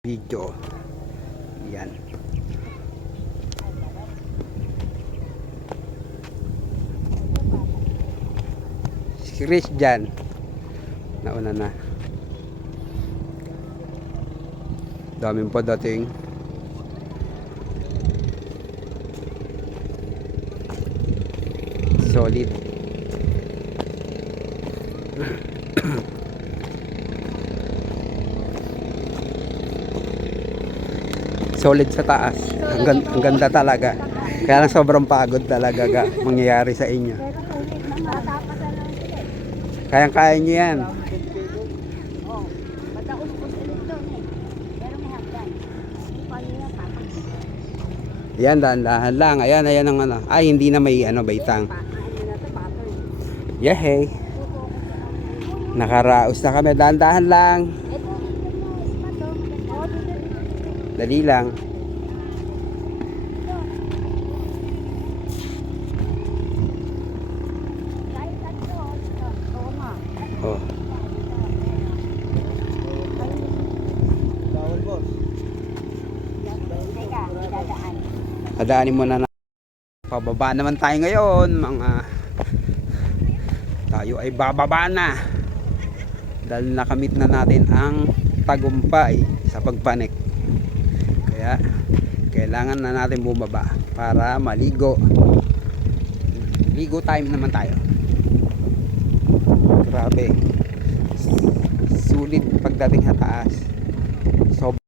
video. Yan. Si Chris dyan. Nauna na. Daming pa dating. Solid. Solid sa taas. Ang, ang ganda talaga. Kaya lang sobrang pagod talaga ga, mangyayari sa inyo. Kayang-kaya nyo yan. Oh, mataus-us ulit doon eh. Pero may hagdan. Hindi pa nila papagod. Yan, dahan-dahan lang. Ayan, ayan ang ano. Ay, hindi na may ano, baitang. Yehey. Nakaraos na kami. Dahan-dahan lang. Dali lang. Oh, dito. Oo nga. Bawal boss. Teka, dadaan. Hadaanin mo na na. Pababa naman tayo ngayon. Mga tayo ay bababa na. Dahil nakamit na natin ang tagumpay sa pagpanik. Kaya kailangan na natin bumaba para maligo. Ligo time naman tayo. Grabe. Sulit pagdating sa taas. Sob